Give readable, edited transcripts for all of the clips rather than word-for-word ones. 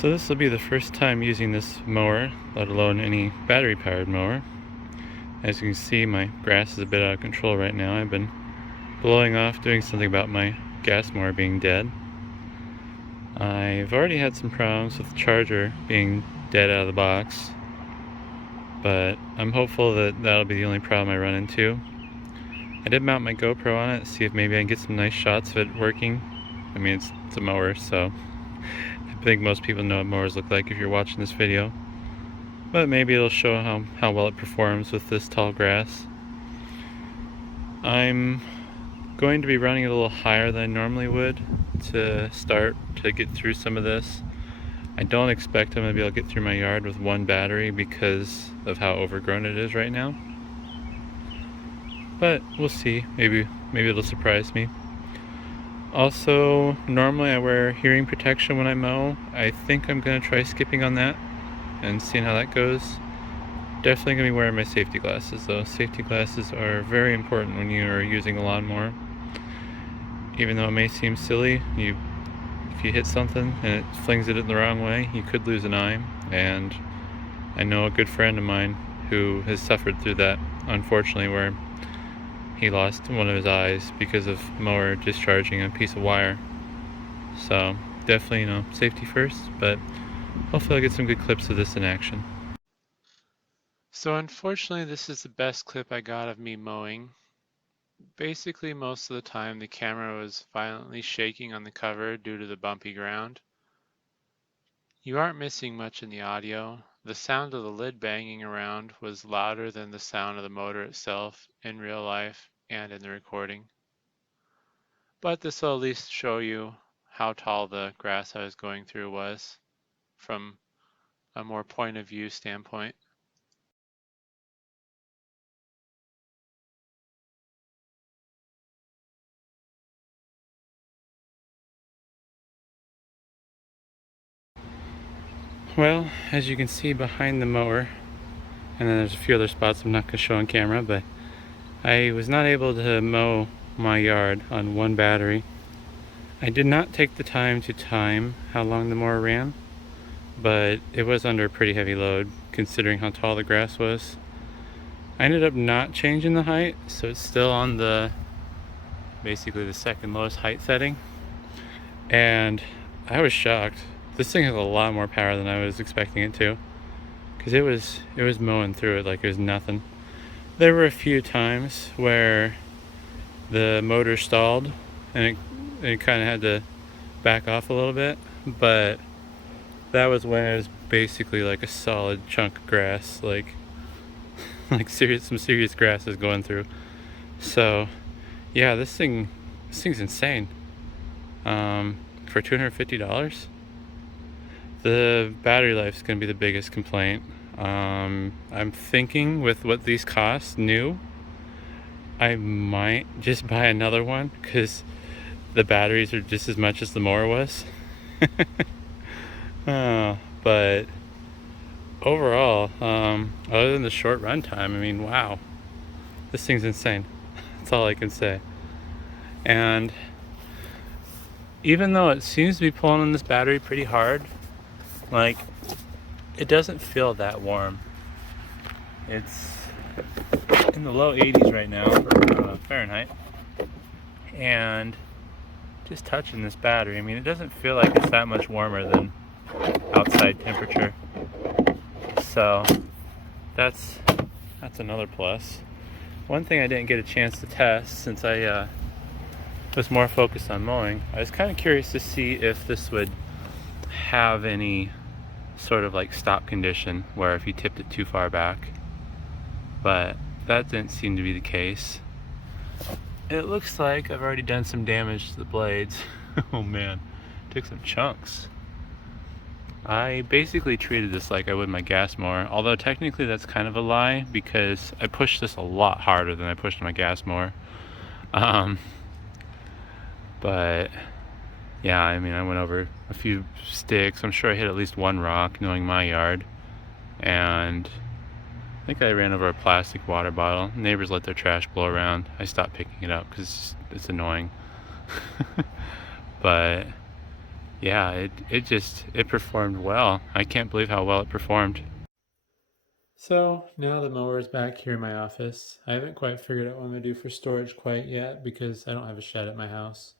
So this will be the first time using this mower, let alone any battery powered mower. As you can see, my grass is a bit out of control right now. I've been blowing off doing something about my gas mower being dead. I've already had some problems with the charger being dead out of the box, but I'm hopeful that that'll be the only problem I run into. I did mount my GoPro on it, see if maybe I can get some nice shots of it working. I mean, it's a mower, so I think most people know what mowers look like if you're watching this video. But maybe it'll show how well it performs with this tall grass. I'm going to be running it a little higher than I normally would to start to get through some of this. I don't expect I'm going to be able to get through my yard with one battery because of how overgrown it is right now. But we'll see. Maybe it'll surprise me. Also, normally I wear hearing protection when I mow. I think I'm going to try skipping on that and seeing how that goes. Definitely going to be wearing my safety glasses though. Safety glasses are very important when you are using a lawnmower. Even though it may seem silly, if you hit something and it flings it in the wrong way, you could lose an eye. And I know a good friend of mine who has suffered through that, unfortunately, where he lost one of his eyes because of mower discharging a piece of wire. So definitely, safety first, but hopefully I'll get some good clips of this in action. So unfortunately, this is the best clip I got of me mowing. Basically, most of the time the camera was violently shaking on the cover due to the bumpy ground. You aren't missing much in the audio. The sound of the lid banging around was louder than the sound of the motor itself in real life and in the recording. But this will at least show you how tall the grass I was going through was from a more point of view standpoint. Well, as you can see behind the mower, and then there's a few other spots I'm not going to show on camera, but I was not able to mow my yard on one battery. I did not take the time to time how long the mower ran, but it was under a pretty heavy load considering how tall the grass was. I ended up not changing the height, so it's still on basically the second lowest height setting, and I was shocked. This thing has a lot more power than I was expecting it to, because it was mowing through it like it was nothing. There were a few times where the motor stalled and it kind of had to back off a little bit, but that was when it was basically like a solid chunk of grass, like some serious grass is going through. So yeah, this thing's insane. For $250. The battery life is going to be the biggest complaint. I'm thinking with what these cost new, I might just buy another one because the batteries are just as much as the mower was. But overall, other than the short runtime, I mean, wow, this thing's insane. That's all I can say. And even though it seems to be pulling on this battery pretty hard, like, it doesn't feel that warm. It's in the low 80s right now for Fahrenheit, and just touching this battery, I mean, it doesn't feel like it's that much warmer than outside temperature. So that's another plus. One thing I didn't get a chance to test since I was more focused on mowing, I was kind of curious to see if this would have any sort of like stop condition where if you tipped it too far back, but that didn't seem to be the case. It looks like I've already done some damage to the blades. Oh man, took some chunks. I basically treated this like I would my gas mower, although technically that's kind of a lie because I pushed this a lot harder than I pushed my gas mower. But yeah, I mean, I went over a few sticks. I'm sure I hit at least one rock knowing my yard, and I think I ran over a plastic water bottle. Neighbors let their trash blow around. I stopped picking it up because it's annoying. But yeah, it performed well. I can't believe how well it performed. So now the mower is back here in my office. I haven't quite figured out what I'm going to do for storage quite yet because I don't have a shed at my house.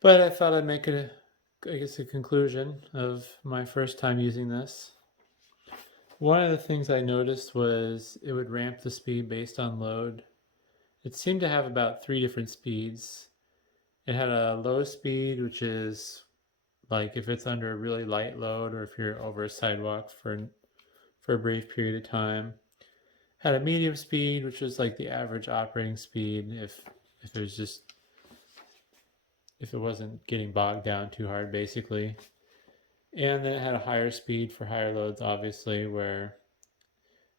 But I thought I'd make it, a conclusion of my first time using this. One of the things I noticed was it would ramp the speed based on load. It seemed to have about 3 different speeds. It had a low speed, which is like if it's under a really light load or if you're over a sidewalk for a brief period of time. Had a medium speed, which was like the average operating speed if it was just if it wasn't getting bogged down too hard, basically. And then it had a higher speed for higher loads, obviously, where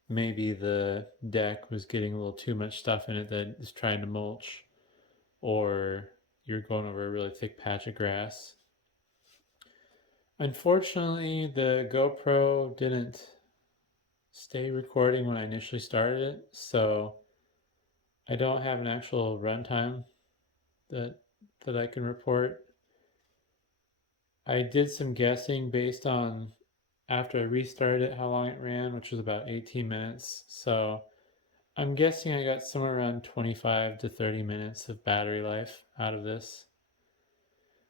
maybe the deck was getting a little too much stuff in it that is trying to mulch, or you're going over a really thick patch of grass. Unfortunately, the GoPro didn't stay recording when I initially started it, so I don't have an actual runtime that I can report. I did some guessing based on after I restarted it how long it ran, which was about 18 minutes. So I'm guessing I got somewhere around 25 to 30 minutes of battery life out of this,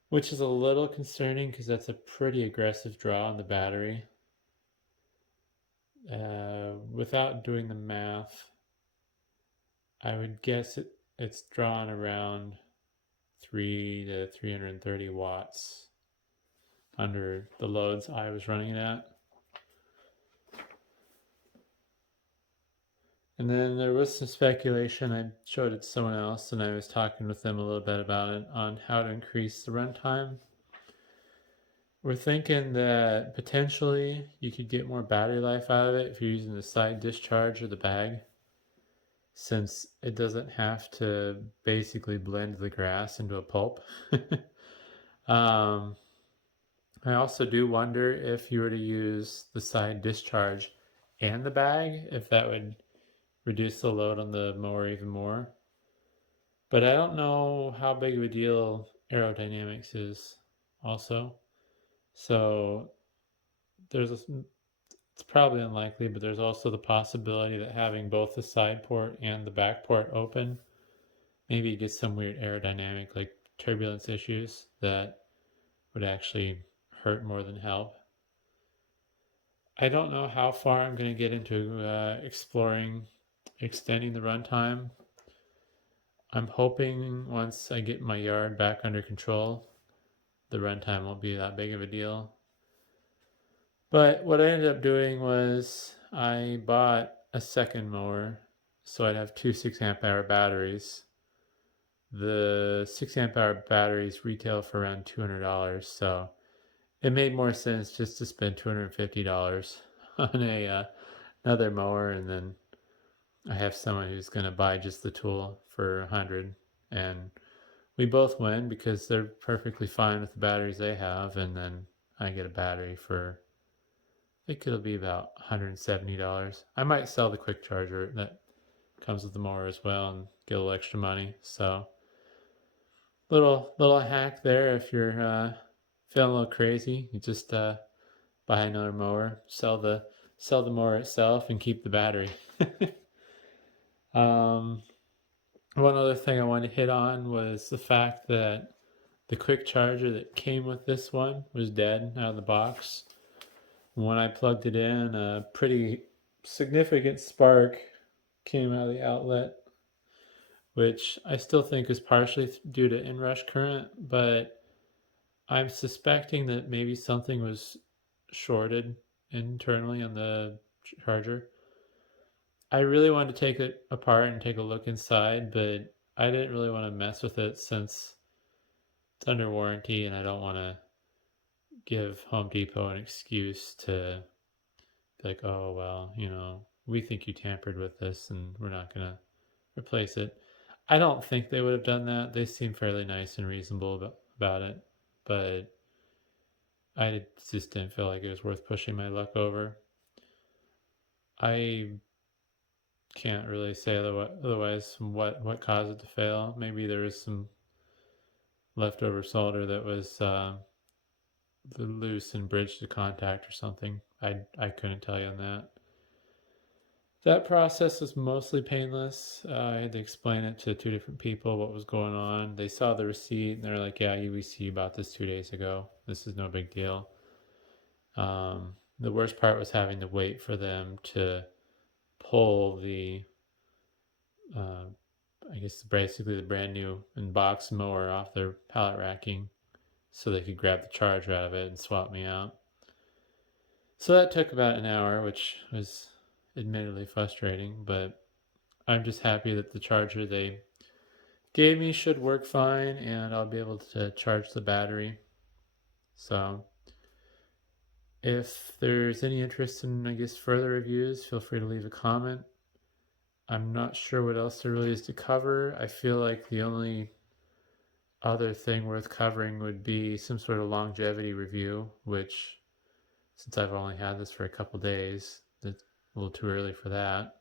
which is a little concerning because that's a pretty aggressive draw on the battery. Without doing the math, I would guess it's drawn around 3 to 330 watts under the loads I was running it at. And then there was some speculation. I showed it to someone else and I was talking with them a little bit about it on how to increase the runtime. We're thinking that potentially you could get more battery life out of it if you're using the side discharge or the bag, since it doesn't have to basically blend the grass into a pulp. um, I also do wonder if you were to use the side discharge and the bag, if that would reduce the load on the mower even more. But I don't know how big of a deal aerodynamics is also. So there's it's probably unlikely, but there's also the possibility that having both the side port and the back port open maybe get some weird aerodynamic like turbulence issues that would actually hurt more than help. I don't know how far I'm going to get into exploring extending the runtime. I'm hoping once I get my yard back under control, the runtime won't be that big of a deal. But what I ended up doing was I bought a second mower so I'd have 2 6 amp hour batteries. The 6 amp hour batteries retail for around $200, so it made more sense just to spend $250 on another mower, and then I have someone who's going to buy just the tool for $100, and we both win because they're perfectly fine with the batteries they have, and then I get a battery for I think it'll be about $170. I might sell the quick charger that comes with the mower as well and get a little extra money. So little hack there if you're feeling a little crazy. You just buy another mower, sell the mower itself, and keep the battery. um, One other thing I wanted to hit on was the fact that the quick charger that came with this one was dead out of the box. When I plugged it in, a pretty significant spark came out of the outlet, which I still think is partially due to inrush current, but I'm suspecting that maybe something was shorted internally on the charger. I really wanted to take it apart and take a look inside, but I didn't really want to mess with it since it's under warranty and I don't want to give Home Depot an excuse to be like, oh, well, we think you tampered with this and we're not going to replace it. I don't think they would have done that. They seem fairly nice and reasonable about it, but I just didn't feel like it was worth pushing my luck over. I can't really say otherwise what caused it to fail. Maybe there was some leftover solder that was loose and bridged to contact or something. I couldn't tell you on that. That process was mostly painless. I had to explain it to two different people what was going on. They saw the receipt and they're like, "Yeah, we bought this 2 days ago. This is no big deal." The worst part was having to wait for them to pull the, uh, I guess basically the brand new in-box mower off their pallet racking so they could grab the charger out of it and swap me out. So that took about an hour, which was admittedly frustrating, but I'm just happy that the charger they gave me should work fine and I'll be able to charge the battery. So if there's any interest in, I guess, further reviews, feel free to leave a comment. I'm not sure what else there really is to cover. I feel like the only other thing worth covering would be some sort of longevity review, which, since I've only had this for a couple days, it's a little too early for that.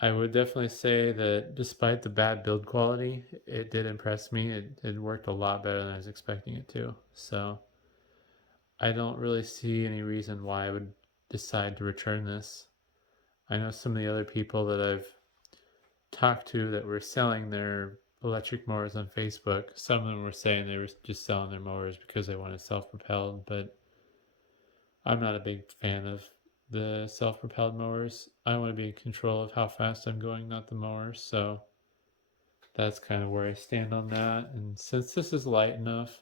I would definitely say that despite the bad build quality, it did impress me. It worked a lot better than I was expecting it to. So I don't really see any reason why I would decide to return this. I know some of the other people that I've talked to that were selling their electric mowers on Facebook. Some of them were saying they were just selling their mowers because they wanted self-propelled, but I'm not a big fan of the self-propelled mowers. I want to be in control of how fast I'm going, not the mower. So that's kind of where I stand on that. And since this is light enough,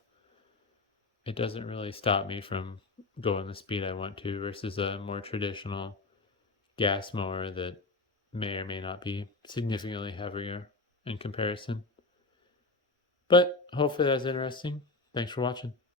it doesn't really stop me from going the speed I want to versus a more traditional gas mower that may or may not be significantly heavier in comparison. But hopefully that's interesting. Thanks for watching.